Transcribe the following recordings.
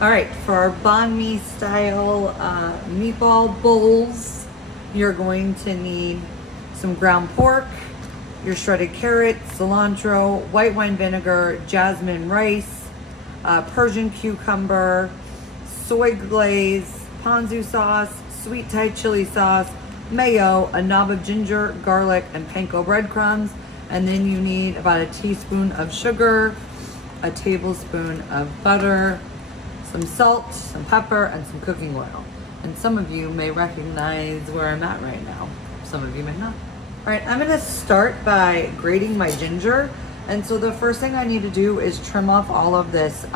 All right, for our banh mi style meatball bowls, you're going to need some ground pork, your shredded carrot, cilantro, white wine vinegar, jasmine rice, Persian cucumber, soy glaze, ponzu sauce, sweet Thai chili sauce, mayo, a knob of ginger, garlic, and panko breadcrumbs. And then you need about a teaspoon of sugar, a tablespoon of butter, some salt, some pepper, and some cooking oil. And some of you may recognize where I'm at right now. Some of you may not. All right, I'm gonna start by grating my ginger. And so the first thing I need to do is trim off all of this,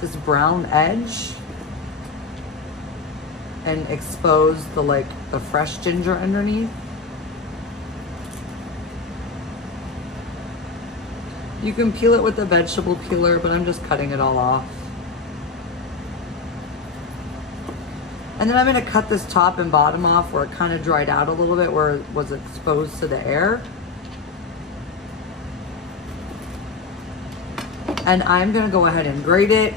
this brown edge and expose the fresh ginger underneath. You can peel it with a vegetable peeler, but I'm just cutting it all off. And then I'm gonna cut this top and bottom off where it kind of dried out a little bit, where it was exposed to the air. And I'm gonna go ahead and grate it.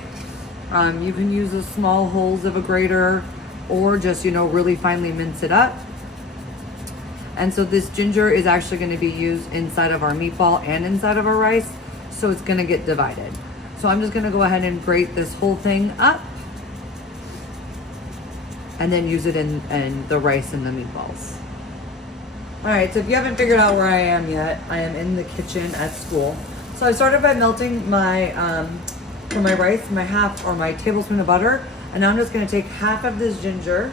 You can use the small holes of a grater or just, really finely mince it up. And so this ginger is actually gonna be used inside of our meatball and inside of our rice, so it's gonna get divided. So I'm just gonna go ahead and grate this whole thing up and then use it in the rice and the meatballs. All right, so if you haven't figured out where I am yet, I am in the kitchen at school. So I started by melting my, for my rice, my tablespoon of butter, and now I'm just gonna take half of this ginger,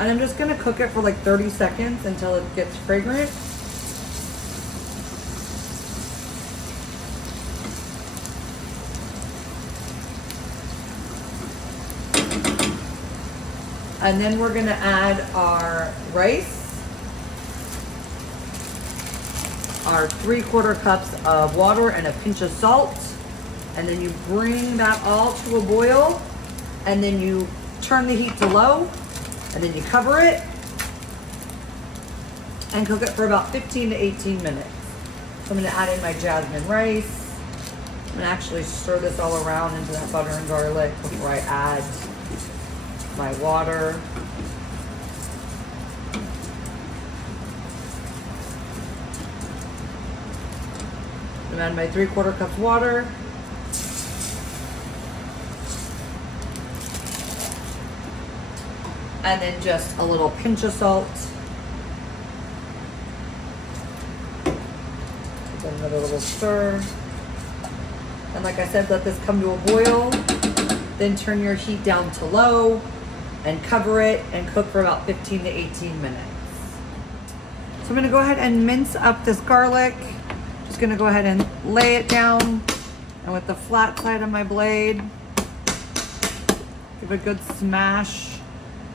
and I'm just gonna cook it for like 30 seconds until it gets fragrant. And then we're gonna add our rice, our 3/4 cups of water and a pinch of salt. And then you bring that all to a boil, and then you turn the heat to low, and then you cover it and cook it for about 15 to 18 minutes. So I'm gonna add in my jasmine rice. I'm gonna actually stir this all around into that butter and garlic before I add my water. I'm gonna add my 3/4 cups water. And then just a little pinch of salt. Give another little stir. And like I said, let this come to a boil. Then turn your heat down to low and cover it and cook for about 15 to 18 minutes. So I'm gonna go ahead and mince up this garlic. Just gonna go ahead and lay it down, and with the flat side of my blade, give it a good smash.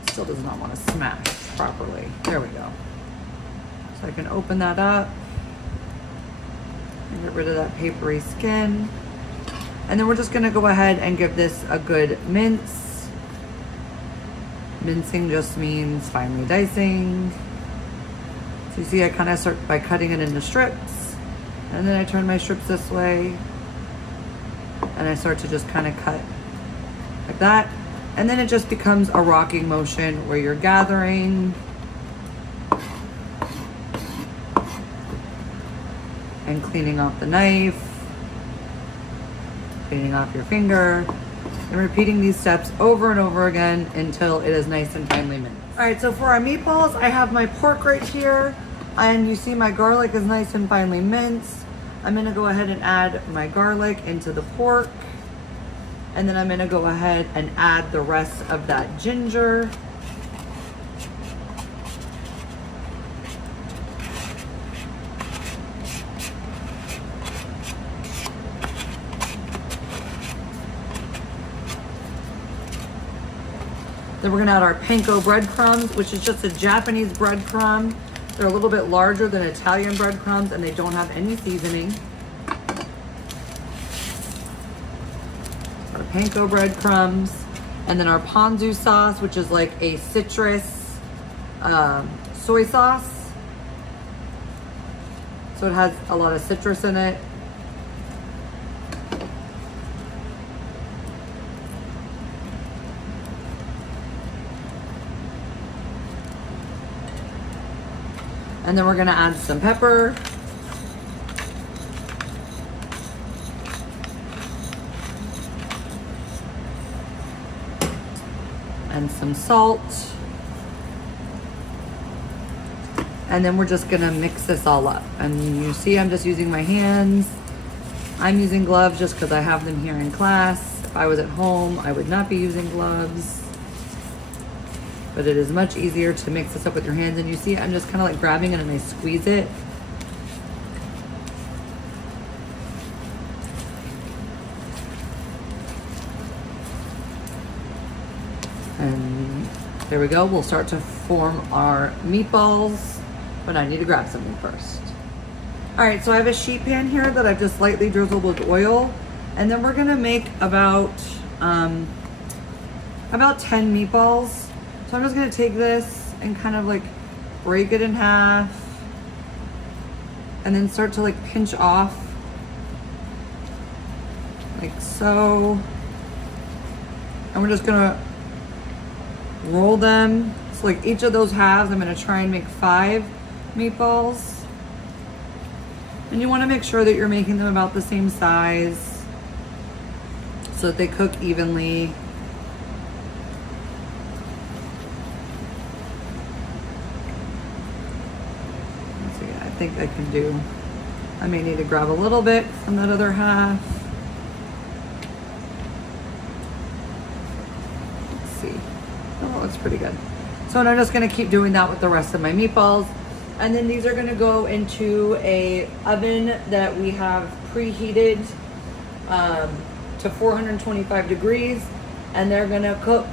Still does not want to smash properly. There we go. So I can open that up and get rid of that papery skin. And then we're just gonna go ahead and give this a good mince. Mincing just means finely dicing. So you see I kind of start by cutting it into strips, and then I turn my strips this way, and I start to just kind of cut like that. And then it just becomes a rocking motion where you're gathering and cleaning off the knife, cleaning off your finger, and repeating these steps over and over again until it is nice and finely minced. All right, so for our meatballs, I have my pork right here, and you see my garlic is nice and finely minced. I'm gonna go ahead and add my garlic into the pork, and then I'm gonna go ahead and add the rest of that ginger. Then we're gonna add our panko breadcrumbs, which is just a Japanese breadcrumb. They're a little bit larger than Italian breadcrumbs, and they don't have any seasoning. Our panko breadcrumbs, and then our ponzu sauce, which is like a citrus soy sauce. So it has a lot of citrus in it. And then we're gonna add some pepper. And some salt. And then we're just gonna mix this all up. And you see I'm just using my hands. I'm using gloves just because I have them here in class. If I was at home, I would not be using gloves. But it is much easier to mix this up with your hands. And you see I'm just kind of like grabbing it and I squeeze it. And there we go. We'll start to form our meatballs, but I need to grab something first. All right, so I have a sheet pan here that I've just lightly drizzled with oil. And then we're gonna make about 10 meatballs. So I'm just gonna take this and kind of like break it in half and then start to like pinch off like so. And we're just gonna roll them. So like each of those halves, I'm gonna try and make 5 meatballs. And you wanna make sure that you're making them about the same size so that they cook evenly. Let's see, I think I can do, I may need to grab a little bit from that other half. Let's see. Oh, that's pretty good. So I'm just gonna keep doing that with the rest of my meatballs. And then these are gonna go into a oven that we have preheated to 425 degrees. And they're gonna cook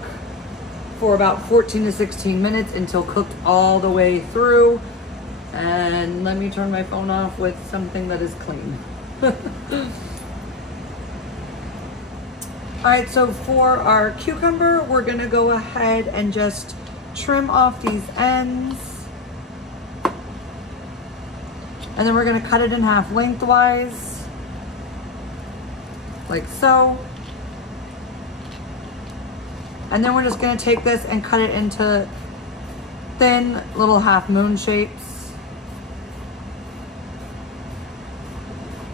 for about 14 to 16 minutes until cooked all the way through. And let me turn my phone off with something that is clean. All right, so for our cucumber, we're gonna go ahead and just trim off these ends. And then we're gonna cut it in half lengthwise, like so. And then we're just gonna take this and cut it into thin little half moon shapes.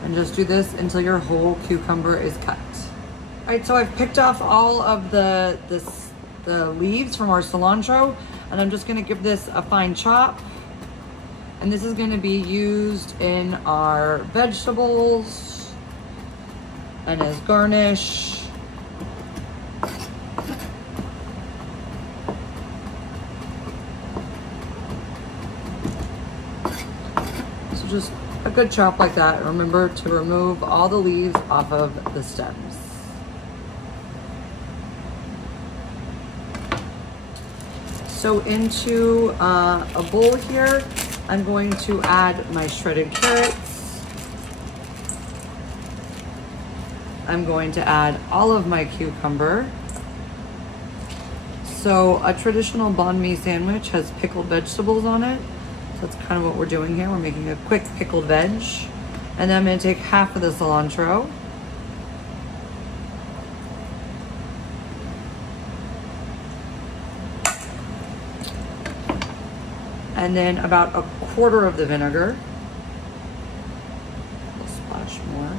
And just do this until your whole cucumber is cut. All right, so I've picked off all of the leaves from our cilantro, and I'm just gonna give this a fine chop. And this is gonna be used in our vegetables and as garnish. So just a good chop like that. Remember to remove all the leaves off of the stems. So into a bowl here, I'm going to add my shredded carrots. I'm going to add all of my cucumber. So a traditional banh mi sandwich has pickled vegetables on it. So that's kind of what we're doing here. We're making a quick pickled veg. And then I'm gonna take half of the cilantro. And then about a quarter of the vinegar. A splash more.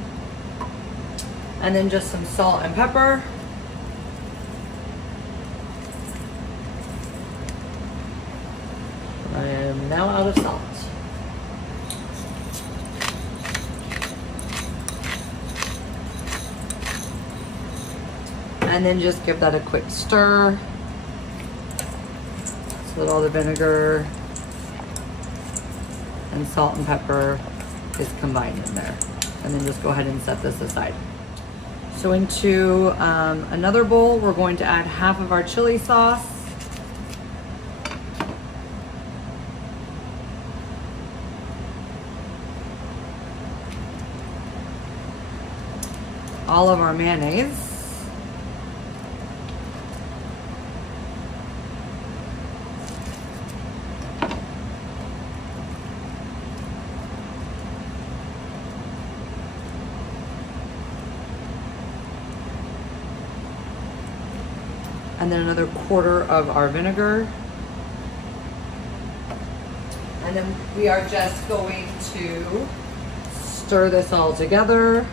And then just some salt and pepper. I am now out of salt. And then just give that a quick stir so that all the vinegar and salt and pepper is combined in there. And then just go ahead and set this aside. So into another bowl, we're going to add half of our chili sauce. All of our mayonnaise. And then another quarter of our vinegar. And then we are just going to stir this all together.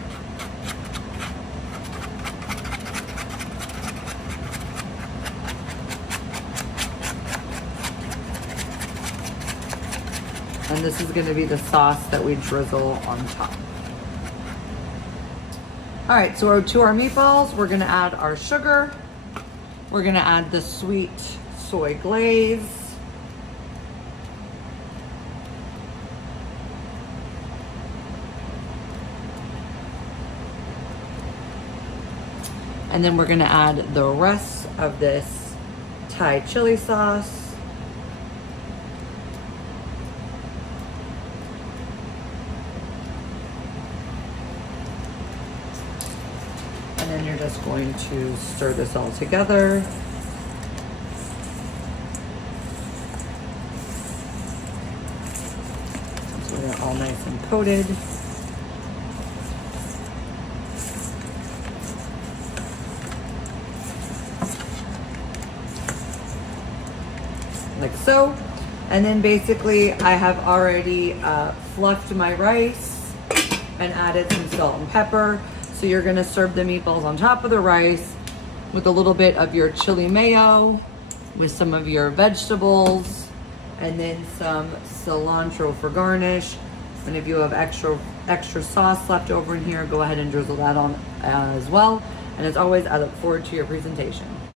And this is going to be the sauce that we drizzle on top. All right, so to our meatballs, we're going to add our sugar. We're going to add the sweet soy glaze. And then we're going to add the rest of this Thai chili sauce. And then you're just going to stir this all together. So they're all nice and coated. Like so. And then basically I have already fluffed my rice and added some salt and pepper. So you're gonna serve the meatballs on top of the rice with a little bit of your chili mayo, with some of your vegetables, and then some cilantro for garnish. And if you have extra sauce left over in here, go ahead and drizzle that on as well. And as always, I look forward to your presentation.